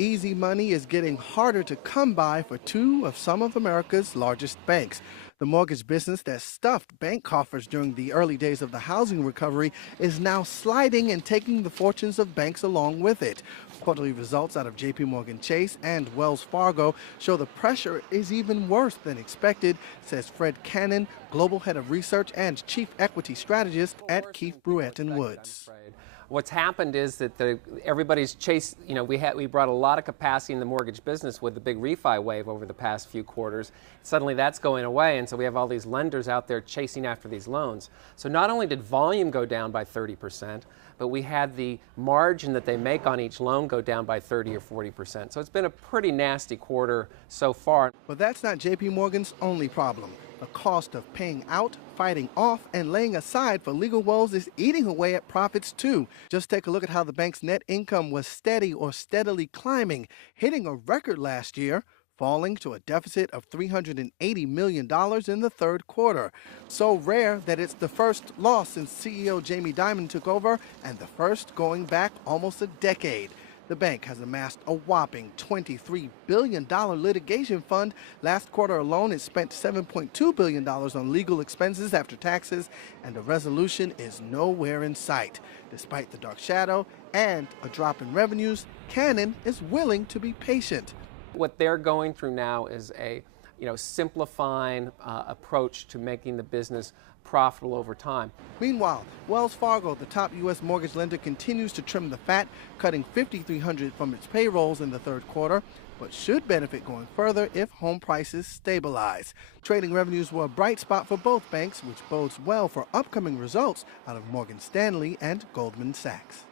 Easy money is getting harder to come by for two of some of America's largest banks. The mortgage business that stuffed bank coffers during the early days of the housing recovery is now sliding and taking the fortunes of banks along with it. Quarterly results out of JPMorgan Chase and Wells Fargo show the pressure is even worse than expected, says Fred Cannon, Global Head of Research and Chief Equity Strategist at Keefe, Bruyette & Woods. What's happened is that everybody's chased, we brought a lot of capacity in the mortgage business with the big refi wave over the past few quarters. Suddenly that's going away, and so we have all these lenders out there chasing after these loans. So not only did volume go down by 30%, but we had the margin that they make on each loan go down by 30 or 40%. So it's been a pretty nasty quarter so far. But that's not JP Morgan's only problem. The cost of paying out, fighting off, and laying aside for legal woes is eating away at profits too. Just take a look at how the bank's net income was steady or steadily climbing, hitting a record last year, falling to a deficit of $380 million in the third quarter. So rare that it's the first loss since CEO Jamie Dimon took over and the first going back almost a decade. The bank has amassed a whopping $23 billion litigation fund. Last quarter alone, it spent $7.2 billion on legal expenses after taxes, and a resolution is nowhere in sight. Despite the dark shadow and a drop in revenues, Cannon is willing to be patient. What they're going through now is a simplifying approach to making the business profitable over time. Meanwhile, Wells Fargo, the top U.S. mortgage lender, continues to trim the fat, cutting 5,300 from its payrolls in the third quarter, but should benefit going further if home prices stabilize. Trading revenues were a bright spot for both banks, which bodes well for upcoming results out of Morgan Stanley and Goldman Sachs.